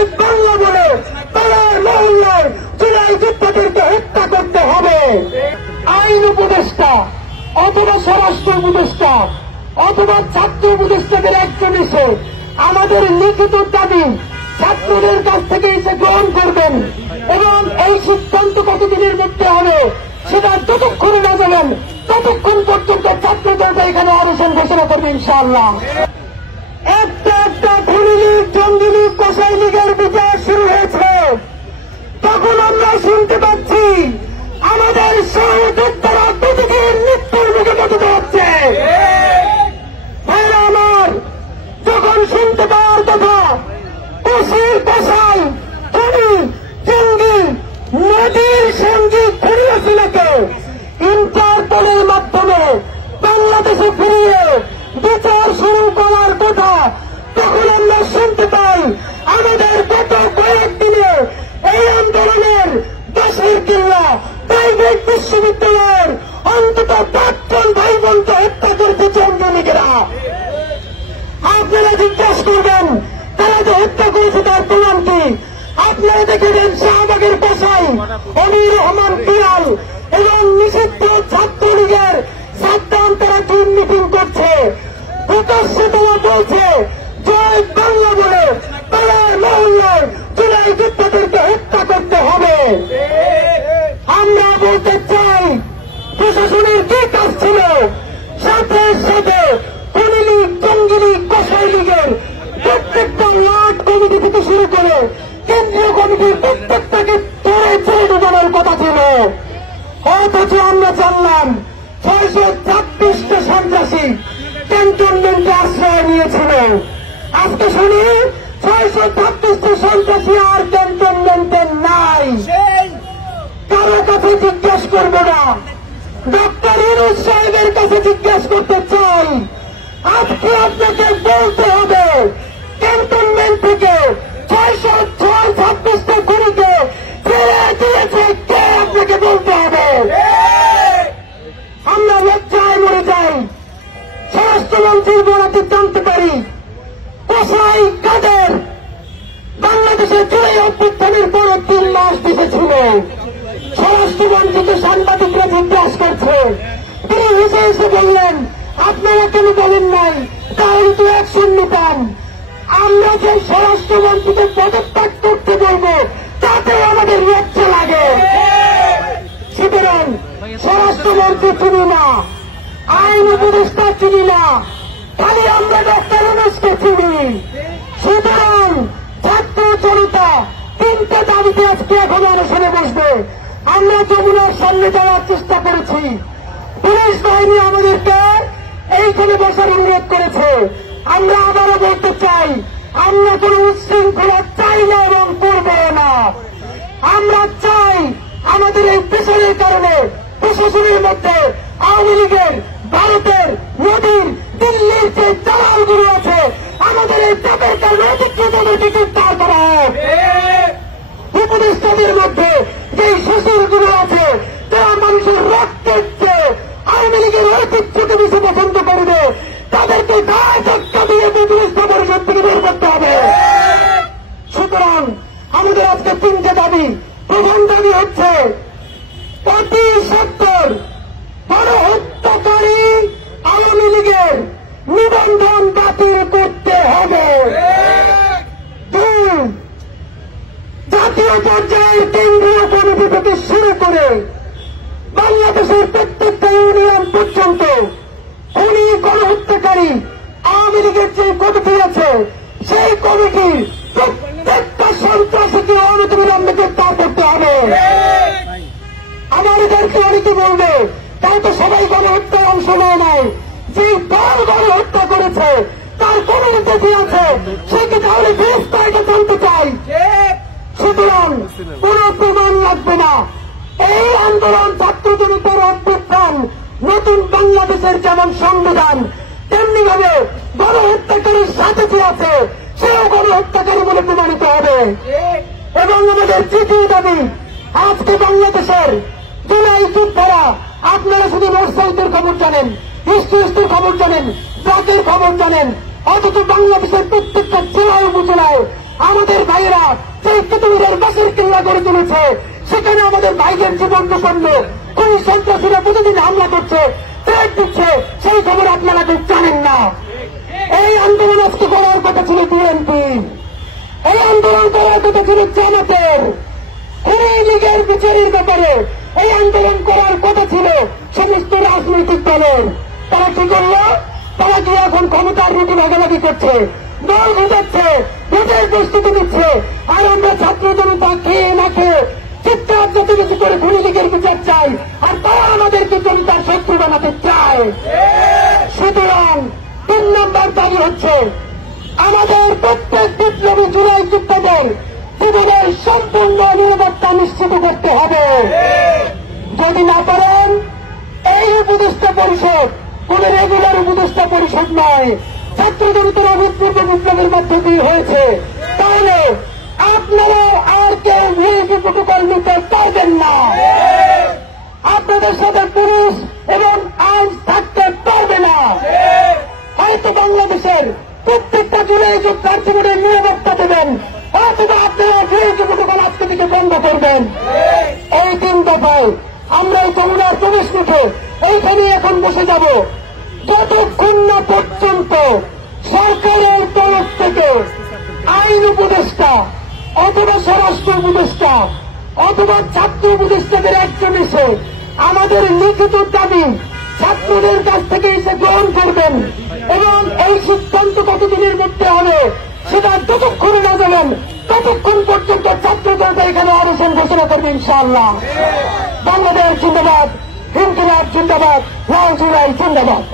জয় বাংলা বলে তাদের মহল্লায় জুলাই যোদ্ধাদেরকে হত্যা করতে হবে। আইন উপদেষ্টা অথবা স্বরাষ্ট্র উপদেষ্টা অথবা ছাত্র উপদেষ্টাদের একজন এসে আমাদের লিখিত দাবি ছাত্রদের কাছ থেকে এসে গ্রহণ করবেন এবং এই সিদ্ধান্ত কতদিনের মধ্যে হবে সেটা যতক্ষণে না যাবেন ততক্ষণ পর্যন্ত ছাত্রদলটা এখানে অবস্থান ঘোষণা করবে ইনশাআল্লাহ। একটা একটা খুনি লীগ, জঙ্গি লীগ, কসাই লীগের বিচার শুরু হয়েছে, তখন আমরা শুনতে পাচ্ছি আমাদের সহযোদ্ধারা প্রতিদিন মৃত্যুর মুখে পতিত হচ্ছে। ভাইরা আমার, যখন শুনতে পাওয়ার কথা কষির কষাই খুনি জঙ্গি নদীর সঙ্গী খুনি হাসিনাকে ইন্টারপোলের মাধ্যমে বাংলাদেশে ফিরিয়ে বিচার শুরু করার কথা, তখন আমরা শুনতে পাই আমাদের গত কয়েকদিনে এই আন্দোলনের দেশের কিল্লা প্রাইভেট বিশ্ববিদ্যালয়ের অন্তত 5 জন ভাই বোনকে হত্যা করেছে জঙ্গি লীগেরা। আপনারা জিজ্ঞাসা করবেন তারা যে হত্যা করেছে তার প্রমাণ কি? আপনারা দেখেছেন শাহবাগের কসাই অমির রহমান পিয়াল এবং নিষিদ্ধ ছাত্রলীগের সাদ্দাম তারা টিম মিটিং করছে, প্রকাশ্যে তারা বলছে জয় বাংলা বলে তাদের মহল্লায় জুলাই যোদ্ধাদেরকে হত্যা করতে হবে। আমরা বলতে চাই প্রশাসনের কি কাজ ছিল? সাথে সাথে খুনি লীগ, জঙ্গি লীগ, কসাই লীগের প্রত্যেকটা লাট কমিটি থেকে শুরু করে কেন্দ্রীয় কমিটির প্রত্যেকটাকে ধরে ছেড়ে ঢোকানোর কথা ছিল। অথচ আমরা জানলাম 636টা সন্ত্রাসী ক্যান্টনমেন্টে আশ্রয় নিয়েছিল। আজকে শুনি 636টা সন্ত্রাসী আর ক্যান্টনমেন্টে নাই। কারো কাছে জিজ্ঞাসা করবো না, ডক্টর ইউনূস সাহেবের কাছে জিজ্ঞাসা করতে চাই। আজকে আপনাকে বলতে হবে ক্যান্টনমেন্ট থেকে 636টা খুনিকে ছেড়ে দিয়েছে কে, আপনাকে বলতে হবে। আমরা লজ্জায় মরে যাই। স্বরাষ্ট্রমন্ত্রীর বরাতে জানতে পারি কসাই কাদের বাংলাদেশের জুলাই অভ্যুত্থানের পরে 3 মাস দিতেছিল। স্বরাষ্ট্রমন্ত্রীকে সাংবাদিকরা জিজ্ঞাসা করছে, তিনি হেসে হেসে বললেন আপনারা কেন বলেন নাই, তাহলে তো অ্যাকশন নিতাম। আমরা যে স্বরাষ্ট্রমন্ত্রীকে পদত্যাগ করতে বলবো তাতেও আমাদের লজ্জা লাগে। সুতরাং স্বরাষ্ট্রমন্ত্রী চিনি না, আইন উপদেষ্টা চিনি না, খালি আমরা ডক্টর ইউনূসকে চিনি। সুতরাং ছাত্র জনতা 3টা দাবিতে আজকে এখন অনশনে বসবে। আমরা যমুনার সামনে যাওয়ার চেষ্টা করেছি, পুলিশ বাহিনী আমাদেরকে এইখানে বসার অনুরোধ করেছে। আমরা আবারও বলতে চাই আমরা কোন উচ্ছৃঙ্খলা চাই না এবং করবো না। আমরা চাই আমাদের এই পেশারের কারণে প্রশাসনের মধ্যে আওয়ামী লীগের, ভারতের, মোদীর, দিল্লির যে দালালগুলো আছে আমাদের এই তাদের কারণে অধিকৃতদেরকে গ্রেফতার করা হোক। উপদেষ্টাদের মধ্যে যে শ্বশুরগুলো আছে তারা মানুষের রক্তের চেয়ে আওয়ামী লীগের ঐতিহ্যকে বেশি পছন্দ করবে, তাদেরকে গায়ে ধাক্কা দিয়ে উপদেষ্টা পরিষদ থেকে বের করতে হবে। সুতরাং আমাদের আজকে 3টে দাবি। প্রথম দাবি হচ্ছে অতি সত্তর গণহত্যাকারী আওয়ামী লীগের নিবন্ধন বাতিল করতে হবে। 2, জাতীয় পর্যায়ের কেন্দ্রীয় কমিটি থেকে শুরু করে বাংলাদেশের প্রত্যেকটা ইউনিয়ন পর্যন্ত খুনি গণহত্যাকারী আওয়ামী লীগের যে কমিটি আছে সেই কমিটির প্রত্যেকটা সন্ত্রাসীকে অনতিবিলম্বে গ্রেফতার করতে হবে। আমাদেরকে অনেকে বলবে তাই তো সবাই গণহত্যার অংশ নেয় নাই, যে দল গণহত্যা করেছে তার কমিটিতে কি আছে সেকে তাহলে গ্রেফতারটা জানতে চাই। সুতরাং কোন প্রমাণ লাগবে না। এই আন্দোলন ছাত্র জনতার অভ্যুত্থান নতুন বাংলাদেশের যেমন সংবিধান তেমনি ভাবে গণহত্যাকারীর সাথে যে আছে সেও গণহত্যাকারী বলে প্রমাণিত হবে। এবং আমাদের 3য় দাবি, আজকে বাংলাদেশের জুলাই যোদ্ধারা, আপনারা শুধু নর্থ সাউথের খবর জানেন, ইস্ট ওয়েস্টের খবর জানেন, ব্লকের খবর জানেন, অথচ বাংলাদেশের প্রত্যেকটা জেলায় উপজেলায় আমাদের ভাই ভাইয়েরা সেই পৃথিবীর বাসের কিল্লা গড়ে তুলেছে, সেখানে আমাদের ভাইদের জীবন বিপন্ন, কোন সন্ত্রাসীরা প্রতিদিন হামলা করছে, থ্রেট দিচ্ছে, সেই খবর আপনারা কেউ জানেন না। এই আন্দোলন আজকে করার কথা ছিল বিএনপি, এই আন্দোলন করার কথা ছিল জামাতের, খুনি লীগের বিচারের ব্যাপারে এই আন্দোলন করার কথা ছিল সমস্ত রাজনৈতিক দলের। তারা কি করল? তারা কি এখন ক্ষমতার রুটি ভাগাভাগি করছে, দল বুঝাচ্ছে, ভোটের প্রস্তুতি দিচ্ছে, আর আমরা ছাত্র জনতা খেয়ে না খেয়ে চিৎকার যত বেশি করে খুনি লীগের বিচার চাই, আর তারা আমাদেরকে জনতার শত্রু বানাতে চায়। সুতরাং 3 নম্বর দাবি হচ্ছে আমাদের প্রত্যেক বিপ্লবী জুলাই যোদ্ধাদের জীবনের সম্পূর্ণ নিরাপত্তা নিশ্চিত করতে হবে। যদি না পারেন, এই উপদেষ্টা পরিষদ কোন রেগুলার উপদেষ্টা পরিষদ নয়, ছাত্র জনতার অভূতপূর্ব বিপ্লবের মধ্যে দিয়ে হয়েছে, তাহলে আপনারা আর কেউ ভিআইপি প্রোটোকল নিতে পারবেন না। আপনাদের সাথে পুলিশ এবং আইন থাকতে পারবে না। হয়তো বাংলাদেশের প্রত্যেকটা জুলাই যোদ্ধার জীবনের নিরাপত্তা দেবেন, হয়তো আপনারা ভিআইপি প্রোটোকল আজকে থেকে বন্ধ করবেন। এই 3 দফায় আমরা এই যমুনার প্রবেশ মুখে এইখানে এখন বসে যাব, যতক্ষণ না পর্যন্ত সরকারের তরফ থেকে আইন উপদেষ্টা অথবা স্বরাষ্ট্র উপদেষ্টা অথবা ছাত্র উপদেষ্টাদের একজন এসে আমাদের লিখিত দাবি ছাত্রদের কাছ থেকে এসে গ্রহণ করবেন, এবং এই সিদ্ধান্ত কতদিনের মধ্যে হবে সেটা যতক্ষণ না যাবেন ততক্ষণ পর্যন্ত ছাত্র জনতা এখানে অবস্থান ঘোষণা করবে ইনশাআল্লাহ। বাংলাদেশ জিন্দাবাদ, ইনকিলাব জিন্দাবাদ, লাল জুলাই জিন্দাবাদ।